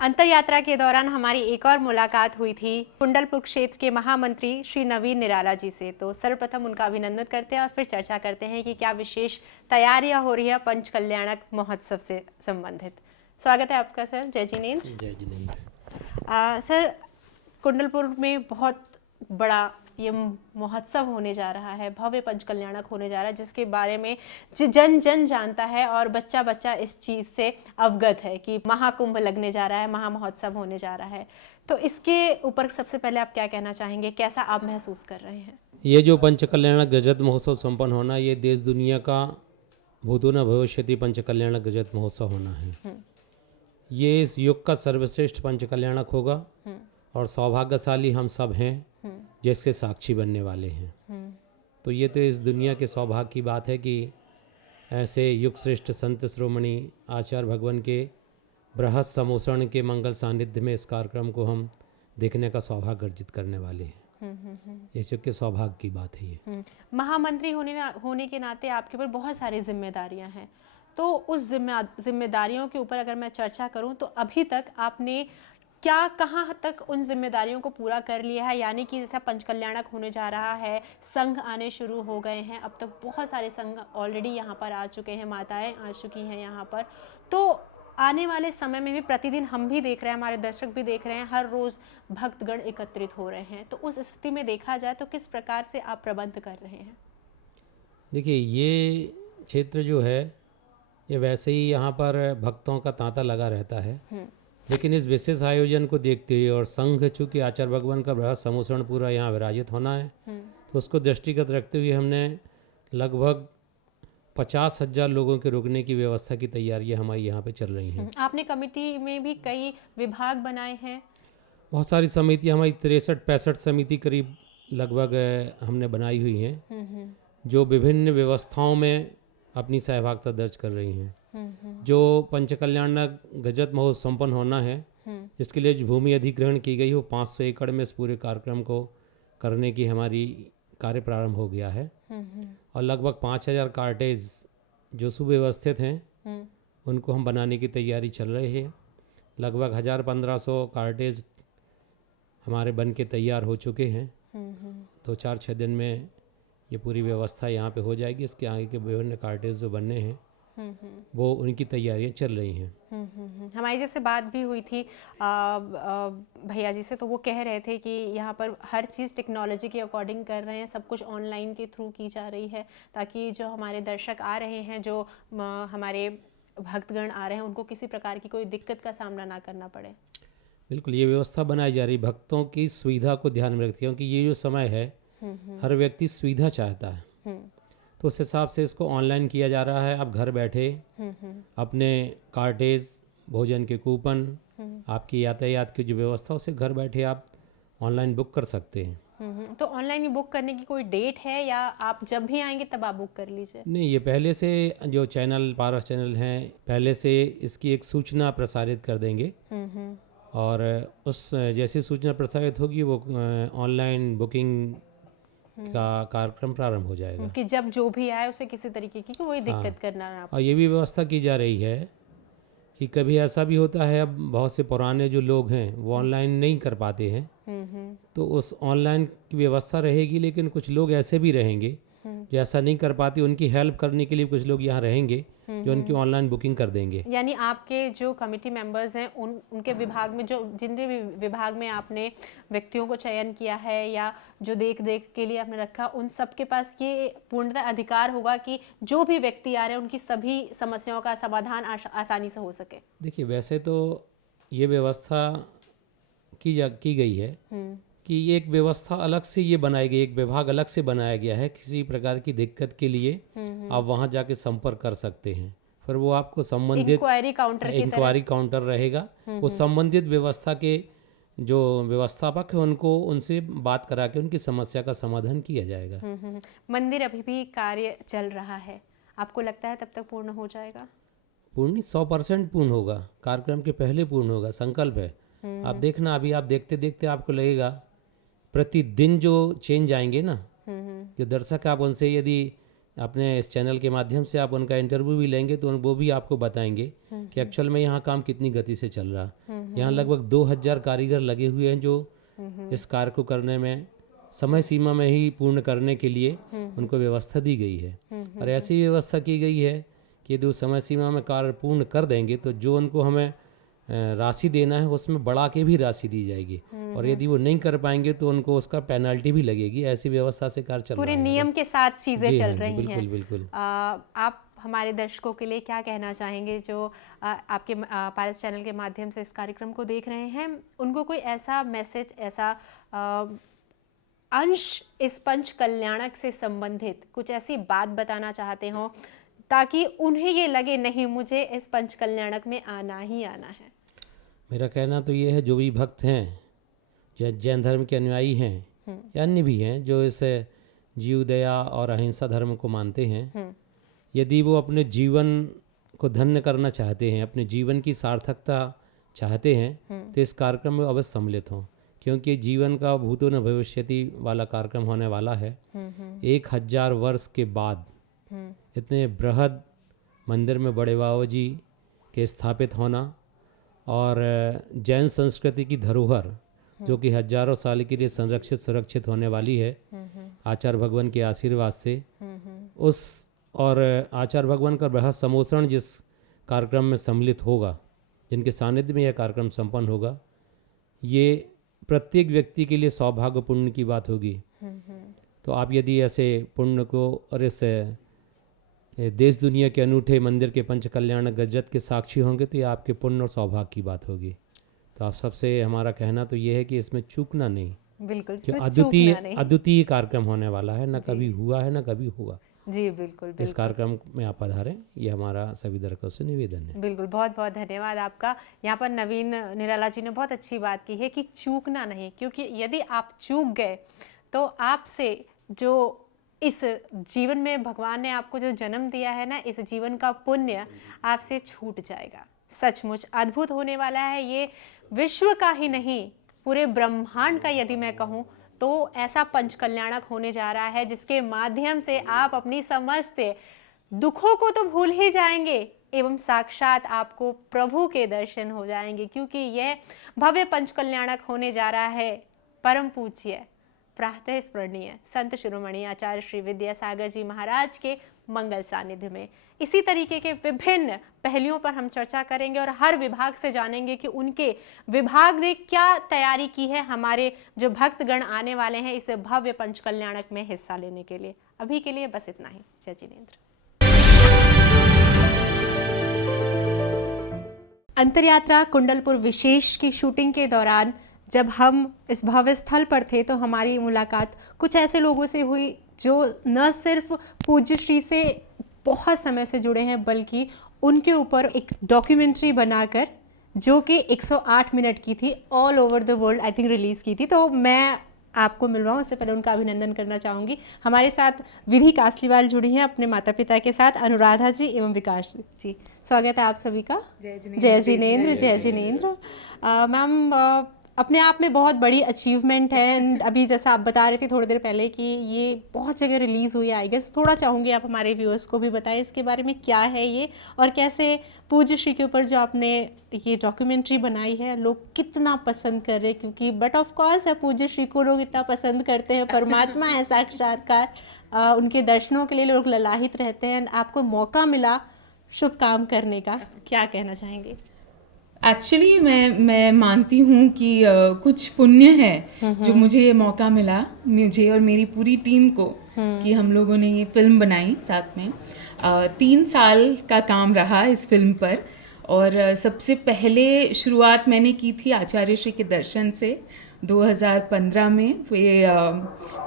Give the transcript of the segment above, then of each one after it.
अंतर यात्रा के दौरान हमारी एक और मुलाकात हुई थी कुंडलपुर क्षेत्र के महामंत्री श्री नवीन निराला जी से। तो सर्वप्रथम उनका अभिनंदन करते हैं और फिर चर्चा करते हैं कि क्या विशेष तैयारियां हो रही है पंच कल्याणक महोत्सव से संबंधित। स्वागत है आपका सर। जय जिनेंद्र। जय जिनेंद्र। सर, कुंडलपुर में बहुत बड़ा ये महोत्सव होने जा रहा है, भव्य पंच कल्याणक होने जा रहा है, जिसके बारे में जन जन जानता है और बच्चा बच्चा इस चीज़ से अवगत है कि महाकुंभ लगने जा रहा है, महा महोत्सव होने जा रहा है। तो इसके ऊपर सबसे पहले आप क्या कहना चाहेंगे, कैसा आप महसूस कर रहे हैं? ये जो पंच कल्याणक गजत महोत्सव संपन्न होना, ये देश दुनिया का भूतो न भविष्यति पंच कल्याणक गजत महोत्सव होना है। ये इस युग का सर्वश्रेष्ठ पंच कल्याणक होगा और सौभाग्यशाली हम सब हैं जिसके साक्षी बनने वाले हैं। तो ये तो इस दुनिया के सौभाग्य की बात है कि ऐसे युग श्रेष्ठ संत श्रोमणी आचार्य भगवान के बृहत समोषण के मंगल सानिध्य में इस कार्यक्रम को हम देखने का सौभाग्य अर्जित करने वाले हैं। ये युग के सौभाग्य की बात है। ये महामंत्री होने के नाते आपके ऊपर बहुत सारी जिम्मेदारियां हैं। तो उस जिम्मेदारियों के ऊपर अगर मैं चर्चा करूं तो अभी तक आपने क्या कहाँ तक उन जिम्मेदारियों को पूरा कर लिया है? यानी कि जैसा पंच कल्याणक होने जा रहा है, संघ आने शुरू हो गए हैं, अब तक बहुत सारे संघ ऑलरेडी यहाँ पर आ चुके हैं, माताएं आ चुकी हैं यहाँ पर। तो आने वाले समय में भी प्रतिदिन हम भी देख रहे हैं, हमारे दर्शक भी देख रहे हैं, हर रोज़ भक्तगण एकत्रित हो रहे हैं। तो उस स्थिति में देखा जाए तो किस प्रकार से आप प्रबंध कर रहे हैं? देखिए, ये क्षेत्र जो है ये वैसे ही यहाँ पर भक्तों का तांता लगा रहता है, लेकिन इस विशेष आयोजन को देखते हुए और संघ चूँकि आचार्य भगवान का बृहद समोषण पूरा यहाँ विराजित होना है, तो उसको दृष्टिगत रखते हुए हमने लगभग 50,000 लोगों के रुकने की व्यवस्था की तैयारियां हमारी यहाँ पे चल रही हैं। आपने कमेटी में भी कई विभाग बनाए हैं। बहुत सारी समितियाँ हमारी 63-65 समिति करीब लगभग हमने बनाई हुई हैं, जो विभिन्न व्यवस्थाओं में अपनी सहभागिता दर्ज कर रही हैं। जो पंच कल्याणक गजत महोत्सव संपन्न होना है, जिसके लिए जो भूमि अधिग्रहण की गई वो 500 एकड़ में इस पूरे कार्यक्रम को करने की हमारी कार्य प्रारंभ हो गया है। और लगभग 5,000 कार्टेज जो सुव्यवस्थित हैं उनको हम बनाने की तैयारी चल रही है। लगभग 1,000-1,500 कार्टेज हमारे बन के तैयार हो चुके हैं। तो 4-6 दिन में ये पूरी व्यवस्था यहाँ पे हो जाएगी। इसके आगे के विभिन्न कार्टेज जो बनने हैं वो उनकी तैयारियां चल रही हैं। हमारी जैसे बात भी हुई थी भैया जी से, तो वो कह रहे थे कि यहाँ पर हर चीज़ टेक्नोलॉजी के अकॉर्डिंग कर रहे हैं, सब कुछ ऑनलाइन के थ्रू की जा रही है, ताकि जो हमारे दर्शक आ रहे हैं, जो हमारे भक्तगण आ रहे हैं, उनको किसी प्रकार की कोई दिक्कत का सामना ना करना पड़े। बिल्कुल, ये व्यवस्था बनाई जा रही भक्तों की सुविधा को ध्यान में रखती है, क्योंकि ये जो समय है हर व्यक्ति सुविधा चाहता है। तो उस हिसाब से इसको ऑनलाइन किया जा रहा है। आप घर बैठे अपने कार्टेज, भोजन के कूपन, आपकी यातायात की जो व्यवस्था, उसे घर बैठे आप ऑनलाइन बुक कर सकते हैं। तो ऑनलाइन बुक करने की कोई डेट है या आप जब भी आएंगे तब आप बुक कर लीजिए? नहीं, ये पहले से जो चैनल पारस चैनल हैं पहले से इसकी एक सूचना प्रसारित कर देंगे और उस जैसी सूचना प्रसारित होगी वो ऑनलाइन बुकिंग का कार्यक्रम प्रारंभ हो जाएगा कि जब जो भी आए उसे किसी तरीके की कोई दिक्कत करना ना। और ये भी व्यवस्था की जा रही है कि कभी ऐसा भी होता है, अब बहुत से पुराने जो लोग हैं वो ऑनलाइन नहीं कर पाते हैं, तो उस ऑनलाइन की व्यवस्था रहेगी, लेकिन कुछ लोग ऐसे भी रहेंगे जो ऐसा नहीं कर पाते, उनकी हेल्प करने के लिए कुछ लोग यहाँ रहेंगे जो उनकी ऑनलाइन बुकिंग कर देंगे। यानी आपके जो कमेटी मेंबर्स हैं उनके विभाग में, जो जितने भी विभाग में आपने व्यक्तियों को चयन किया है या जो देख के लिए आपने रखा, उन सब के पास ये पूर्णतः अधिकार होगा कि जो भी व्यक्ति आ रहे हैं उनकी सभी समस्याओं का समाधान आसानी से हो सके। देखिए, वैसे तो ये व्यवस्था की गई है कि एक व्यवस्था अलग से ये बनाई गई, एक विभाग अलग से बनाया गया है। किसी प्रकार की दिक्कत के लिए आप वहाँ जाके संपर्क कर सकते हैं, फिर वो आपको संबंधित इंक्वायरी काउंटर रहेगा। वो संबंधित व्यवस्था के जो व्यवस्थापक है उनसे बात करा के उनकी समस्या का समाधान किया जाएगा। मंदिर अभी भी कार्य चल रहा है, आपको लगता है तब तक पूर्ण हो जाएगा? पूर्ण 100% पूर्ण होगा, कार्यक्रम के पहले पूर्ण होगा, संकल्प है। आप देखना, अभी आप देखते देखते आपको लगेगा प्रतिदिन जो चेंज आएंगे ना, जो दर्शक आप उनसे यदि अपने इस चैनल के माध्यम से आप उनका इंटरव्यू भी लेंगे तो वो भी आपको बताएंगे कि एक्चुअल में यहाँ काम कितनी गति से चल रहा है। यहाँ लगभग 2000 कारीगर लगे हुए हैं जो इस कार्य को करने में समय सीमा में ही पूर्ण करने के लिए उनको व्यवस्था दी गई है। और ऐसी व्यवस्था की गई है कि यदि उस समय सीमा में कार्य पूर्ण कर देंगे तो जो उनको हमें राशि देना है उसमें बढ़ा के भी राशि दी जाएगी, और यदि वो नहीं कर पाएंगे तो उनको उसका पेनल्टी भी लगेगी। ऐसी व्यवस्था से कार्य चल रहा है, पूरे नियम के साथ चीजें चल रही हैं। बिल्कुल बिल्कुल। आप हमारे दर्शकों के लिए क्या कहना चाहेंगे जो आपके पारस चैनल के माध्यम से इस कार्यक्रम को देख रहे हैं? उनको कोई ऐसा मैसेज, ऐसा अंश इस पंच कल्याणक से संबंधित कुछ ऐसी बात बताना चाहते हो ताकि उन्हें ये लगे नहीं मुझे इस पंच कल्याणक में आना ही आना है? मेरा कहना तो ये है, जो भी भक्त हैं, जैन धर्म के अनुयायी हैं या अन्य भी हैं जो इस जीव दया और अहिंसा धर्म को मानते हैं, यदि वो अपने जीवन को धन्य करना चाहते हैं, अपने जीवन की सार्थकता चाहते हैं, तो इस कार्यक्रम में अवश्य सम्मिलित हों, क्योंकि जीवन का भूतो न भविष्यति वाला कार्यक्रम होने वाला है। 1000 वर्ष के बाद इतने बृहद मंदिर में बड़े बाबा जी के स्थापित होना और जैन संस्कृति की धरोहर जो कि हजारों साल के लिए संरक्षित सुरक्षित होने वाली है आचार्य भगवान के आशीर्वाद से, उस और आचार्य भगवान का बृहद समोसरण जिस कार्यक्रम में सम्मिलित होगा, जिनके सानिध्य में यह कार्यक्रम संपन्न होगा, ये प्रत्येक व्यक्ति के लिए सौभाग्य पुण्य की बात होगी। तो आप यदि ऐसे पुण्य को और इस देश दुनिया के अनूठे मंदिर के पंच कल्याण गजत के साक्षी होंगे तो ये आपके पुण्य और सौभाग्य की बात होगी। तो आप सबसे हमारा कहना तो ये है कि इसमें चूकना नहीं, बिल्कुल, अद्वितीय कार्यक्रम होने वाला है, न कभी हुआ है न कभी होगा। जी बिल्कुल, इस कार्यक्रम में आप पधारें, ये हमारा सभी दर्शकों से निवेदन है। बिल्कुल, बहुत बहुत धन्यवाद आपका। यहाँ पर नवीन निराला जी ने बहुत अच्छी बात की है कि चूकना नहीं, क्योंकि यदि आप चूक गए तो आपसे जो इस जीवन में भगवान ने आपको जो जन्म दिया है ना, इस जीवन का पुण्य आपसे छूट जाएगा। सचमुच अद्भुत होने वाला है ये, विश्व का ही नहीं पूरे ब्रह्मांड का यदि मैं कहूँ तो ऐसा पंच कल्याणक होने जा रहा है जिसके माध्यम से आप अपनी समस्त दुखों को तो भूल ही जाएंगे एवं साक्षात आपको प्रभु के दर्शन हो जाएंगे, क्योंकि यह भव्य पंच कल्याणक होने जा रहा है परम पूज्य प्रातः स्मरणीय संत शिरोमणि आचार्य श्री विद्यासागर जी महाराज के मंगल सानिध्य में। इसी तरीके के विभिन्न पहलुओं पर हम चर्चा करेंगे और हर विभाग से जानेंगे कि उनके विभाग ने क्या तैयारी की है हमारे जो भक्तगण आने वाले हैं इस भव्य पंच कल्याणक में हिस्सा लेने के लिए। अभी के लिए बस इतना ही। जय जिनेंद्र। अंतरयात्रा कुंडलपुर विशेष की शूटिंग के दौरान जब हम इस भव्य स्थल पर थे तो हमारी मुलाकात कुछ ऐसे लोगों से हुई जो न सिर्फ पूज्य श्री से बहुत समय से जुड़े हैं बल्कि उनके ऊपर एक डॉक्यूमेंट्री बनाकर जो कि 108 मिनट की थी, all over the world I think release की थी। तो मैं आपको मिलवाऊँ उससे पहले उनका अभिनंदन करना चाहूँगी। हमारे साथ विधि कासलीवाल जुड़ी हैं अपने माता पिता के साथ, अनुराधा जी एवं विकास जी। स्वागत है आप सभी का। जय जिनेंद्र। जय जिनेंद्र। मैम, अपने आप में बहुत बड़ी अचीवमेंट है एंड अभी जैसा आप बता रहे थे थोड़ी देर पहले कि ये बहुत जगह रिलीज़ हुई है, आई गेस थोड़ा चाहूँगी आप हमारे व्यूअर्स को भी बताएं इसके बारे में, क्या है ये और कैसे पूज्य श्री के ऊपर जो आपने ये डॉक्यूमेंट्री बनाई है लोग कितना पसंद कर रहे हैं, क्योंकि बट ऑफ कोर्स है पूज्य श्री को लोग इतना पसंद करते हैं, परमात्मा है साक्षात्कार, उनके दर्शनों के लिए लोग ललाहित रहते हैं। आपको मौका मिला शुभ काम करने का, क्या कहना चाहेंगे? एक्चुअली मैं मानती हूँ कि कुछ पुण्य है जो मुझे ये मौका मिला, मुझे और मेरी पूरी टीम को, कि हम लोगों ने ये फिल्म बनाई साथ में। 3 साल का काम रहा इस फिल्म पर और सबसे पहले शुरुआत मैंने की थी आचार्य श्री के दर्शन से 2015 में। वे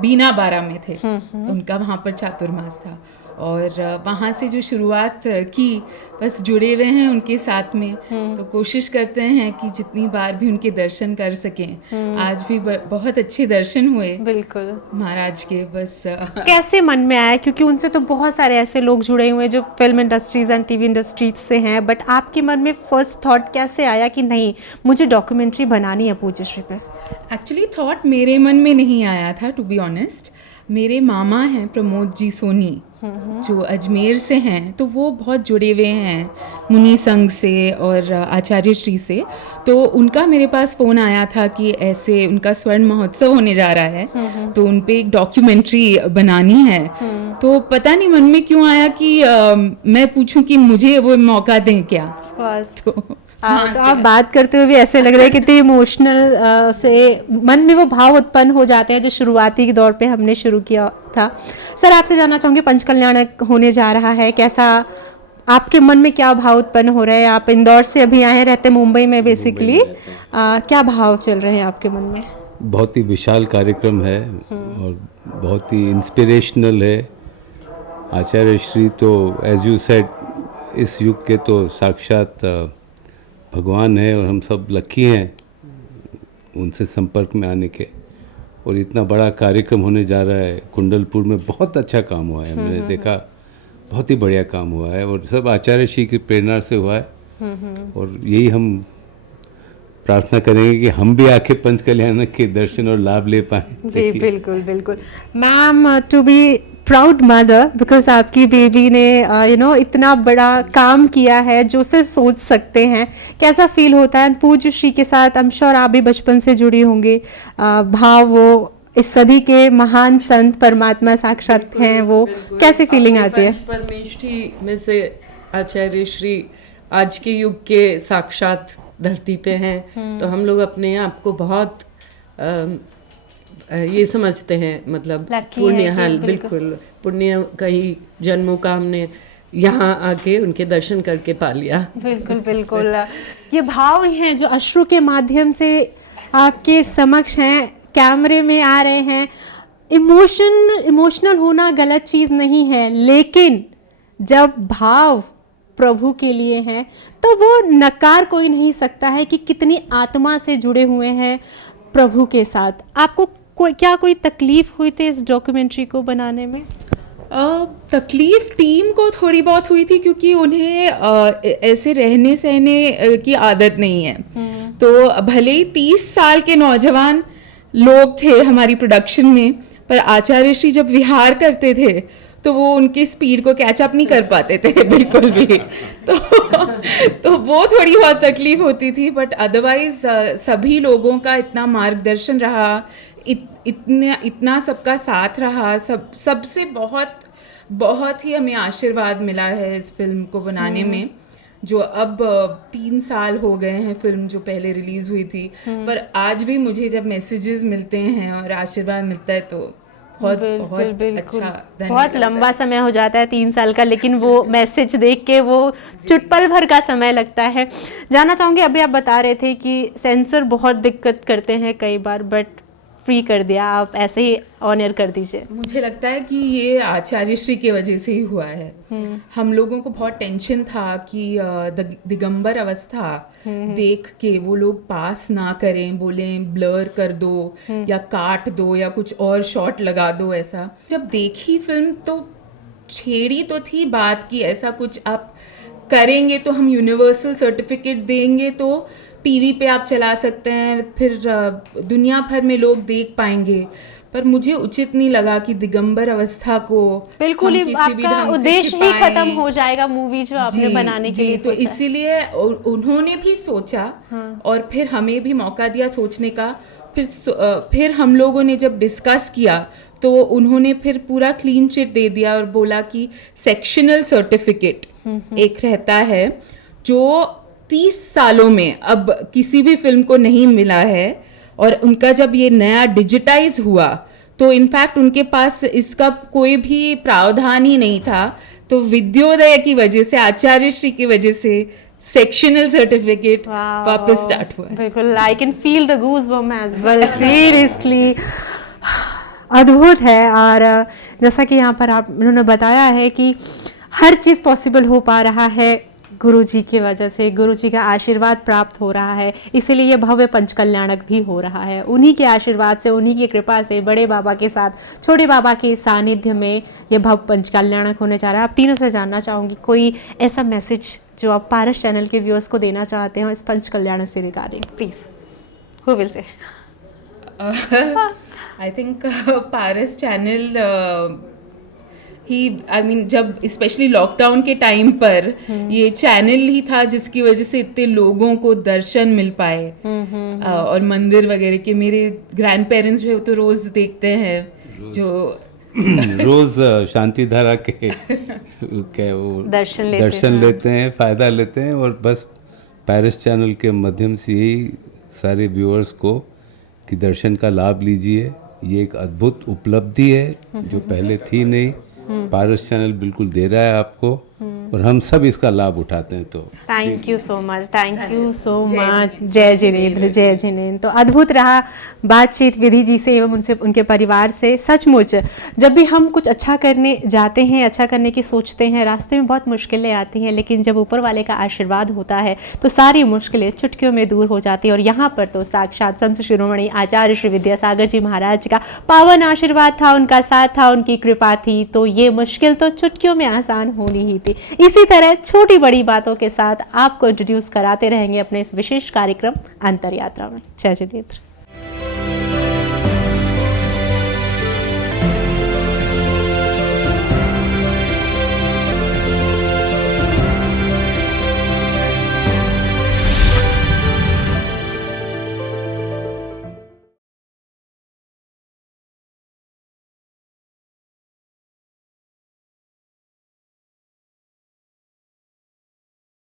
बीना बारा में थे, उनका वहाँ पर चातुर्मास था और वहाँ से जो शुरुआत की बस जुड़े हुए हैं उनके साथ में। तो कोशिश करते हैं कि जितनी बार भी उनके दर्शन कर सकें। आज भी बहुत अच्छे दर्शन हुए बिल्कुल महाराज के। बस कैसे मन में आया, क्योंकि उनसे तो बहुत सारे ऐसे लोग जुड़े हुए हैं जो film industries and TV industries से हैं, बट आपके मन में फर्स्ट थॉट कैसे आया कि नहीं मुझे डॉक्यूमेंट्री बनानी है पूज्य श्री पे? एक्चुअली थॉट मेरे मन में नहीं आया था, टू बी ऑनेस्ट। मेरे मामा हैं प्रमोद जी सोनी, जो अजमेर से हैं, तो वो बहुत जुड़े हुए हैं मुनि संघ से और आचार्य श्री से। तो उनका मेरे पास फ़ोन आया था कि ऐसे उनका स्वर्ण महोत्सव होने जा रहा है, तो उन पे एक डॉक्यूमेंट्री बनानी है। तो पता नहीं मन में क्यों आया कि मैं पूछूं कि मुझे वो मौका दें क्या। तो तो आप बात करते हुए भी ऐसे लग रहा है कितने इमोशनल से मन में वो भाव उत्पन्न हो जाते हैं जो शुरुआती के दौर पे हमने शुरू किया था। सर, आपसे जानना चाहूँगी, पंचकल्याणक होने जा रहा है, कैसा आपके मन में क्या भाव उत्पन्न हो रहे हैं? आप इंदौर से अभी आए हैं, रहते मुंबई में बेसिकली, क्या भाव चल रहे हैं आपके मन में? बहुत ही विशाल कार्यक्रम है और बहुत ही इंस्पिरेशनल है। आचार्य श्री तो एज यू सेड इस युग के तो साक्षात भगवान है और हम सब लकी हैं उनसे संपर्क में आने के। और इतना बड़ा कार्यक्रम होने जा रहा है कुंडलपुर में, बहुत अच्छा काम हुआ है, मैंने देखा, बहुत ही बढ़िया काम हुआ है और सब आचार्य श्री की प्रेरणा से हुआ है। और यही हम प्रार्थना करेंगे कि हम भी आके पंचकल्याणक के दर्शन और लाभ ले पाएं। जी बिल्कुल बिल्कुल। Ma'am, to be proud mother, because आपकी बेबी ने इतना बड़ा काम किया है जो सिर्फ सोच सकते हैं। कैसा फील होता है? पूज्य श्री के साथ आई एम श्योर आप भी बचपन से जुड़ी होंगी, भाव वो इस सदी के महान संत परमात्मा साक्षात हैं, वो कैसी फीलिंग आती है? परमेष्ठी में से आचार्य श्री आज के युग के साक्षात धरती पे हैं, तो हम लोग अपने आप को बहुत ये समझते हैं, मतलब पुण्य हाल, बिल्कुल पुण्य कई जन्मों का हमने यहाँ आके उनके दर्शन करके पा लिया। बिल्कुल बिल्कुल। ये भाव हैं जो अश्रु के माध्यम से आपके समक्ष हैं, कैमरे में आ रहे हैं। इमोशनल होना गलत चीज़ नहीं है, लेकिन जब भाव प्रभु के लिए हैं तो वो नकार कोई नहीं सकता है कि कितनी आत्मा से जुड़े हुए हैं प्रभु के साथ। आपको कोई तकलीफ हुई थी इस डॉक्यूमेंट्री को बनाने में? तकलीफ टीम को थोड़ी बहुत हुई थी, क्योंकि उन्हें ऐसे रहने सहने की आदत नहीं है। तो भले ही 30 साल के नौजवान लोग थे हमारी प्रोडक्शन में, पर आचार्य श्री जब विहार करते थे तो वो उनकी स्पीड को कैचअप नहीं कर पाते थे बिल्कुल भी। तो वो थोड़ी बहुत तकलीफ होती थी, बट अदरवाइज सभी लोगों का इतना मार्गदर्शन रहा, इतना सबका साथ रहा, सबसे बहुत ही हमें आशीर्वाद मिला है इस फिल्म को बनाने में। जो अब 3 साल हो गए हैं फिल्म जो पहले रिलीज हुई थी, पर आज भी मुझे जब मैसेजेस मिलते हैं और आशीर्वाद मिलता है तो बहुत अच्छा, बहुत लंबा समय हो जाता है 3 साल का, लेकिन वो मैसेज देख के वो चुटपल भर का समय लगता है। जानना चाहूँगी, अभी आप बता रहे थे कि सेंसर बहुत दिक्कत करते हैं कई बार, बट फ्री कर दिया, आप ऐसे ही ऑन एयर कर दीजिए। मुझे लगता है कि ये आचार्य श्री की वजह से ही हुआ है। हम लोगों को बहुत टेंशन था कि दिगंबर अवस्था देख के वो लोग पास ना करें, बोले ब्लर कर दो या काट दो या कुछ और शॉट लगा दो। ऐसा जब देखी फिल्म तो छेड़ी तो थी बात कि ऐसा कुछ आप करेंगे तो हम यूनिवर्सल सर्टिफिकेट देंगे, तो टीवी पे आप चला सकते हैं, फिर दुनिया भर में लोग देख पाएंगे। पर मुझे उचित नहीं लगा कि दिगंबर अवस्था को बिल्कुल ही आपका उद्देश्य ही खत्म हो जाएगा मूवी जो आपने बनाने के लिए तो इसीलिए उन्होंने भी सोचा और फिर हमें भी मौका दिया सोचने का। फिर हम लोगों ने जब डिस्कस किया तो उन्होंने फिर पूरा क्लीन चिट दे दिया और बोला कि सेक्शनल सर्टिफिकेट एक रहता है जो 30 सालों में अब किसी भी फिल्म को नहीं मिला है, और उनका जब ये नया डिजिटाइज हुआ तो इनफैक्ट उनके पास इसका कोई भी प्रावधान ही नहीं था। तो विद्योदय की वजह से, आचार्य श्री की वजह से सेक्शनल सर्टिफिकेट वापस स्टार्ट हुआ। बिल्कुल, I can feel the goosebump as well, seriously अद्भुत है। और जैसा कि यहाँ पर उन्होंने बताया है कि हर चीज़ पॉसिबल हो पा रहा है गुरु जी की वजह से, गुरु जी का आशीर्वाद प्राप्त हो रहा है, इसीलिए ये भव्य पंचकल्याणक भी हो रहा है। उन्हीं के आशीर्वाद से, उन्हीं की कृपा से, बड़े बाबा के साथ छोटे बाबा के सानिध्य में ये भव्य पंचकल्याणक होने जा रहा है। आप तीनों से जानना चाहूँगी कोई ऐसा मैसेज जो आप पारस चैनल के व्यूअर्स को देना चाहते हो इस पंचकल्याणक से regarding, please, who will say? I think Paras channel जब स्पेशली लॉकडाउन के टाइम पर ये चैनल ही था जिसकी वजह से इतने लोगों को दर्शन मिल पाए। और मंदिर वगैरह के मेरे ग्रैंड पेरेंट्स जो है वो तो रोज देखते हैं, जो रोज शांति धारा के वो दर्शन लेते हैं, फायदा लेते हैं, और बस पारस चैनल के माध्यम से यही सारे व्यूअर्स को कि दर्शन का लाभ लीजिए। ये एक अद्भुत उपलब्धि है जो पहले थी नहीं, पारस चैनल बिल्कुल दे रहा है आपको, और हम सब इसका लाभ उठाते हैं। तो thank you so much, thank you so much. जय जिनेंद्र, जय जिनेंद्र। तो अद्भुत रहा बातचीत विधि जी से एवं उनसे, उनके परिवार से। सचमुच जब भी हम कुछ अच्छा करने जाते हैं, अच्छा करने की सोचते हैं, रास्ते में बहुत मुश्किलें आती हैं, लेकिन जब ऊपर वाले का आशीर्वाद होता है तो सारी मुश्किलें चुटकियों में दूर हो जाती हैं। और यहाँ पर तो साक्षात संत शिरोमणि आचार्य श्री विद्यासागर जी महाराज का पावन आशीर्वाद था, उनका साथ था, उनकी कृपा थी, तो ये मुश्किल तो चुटकियों में आसान होनी ही थी। इसी तरह छोटी बड़ी बातों के साथ आपको इंट्रोड्यूस कराते रहेंगे अपने इस विशेष कार्यक्रम अंतर यात्रा में। जय जिनेंद्र।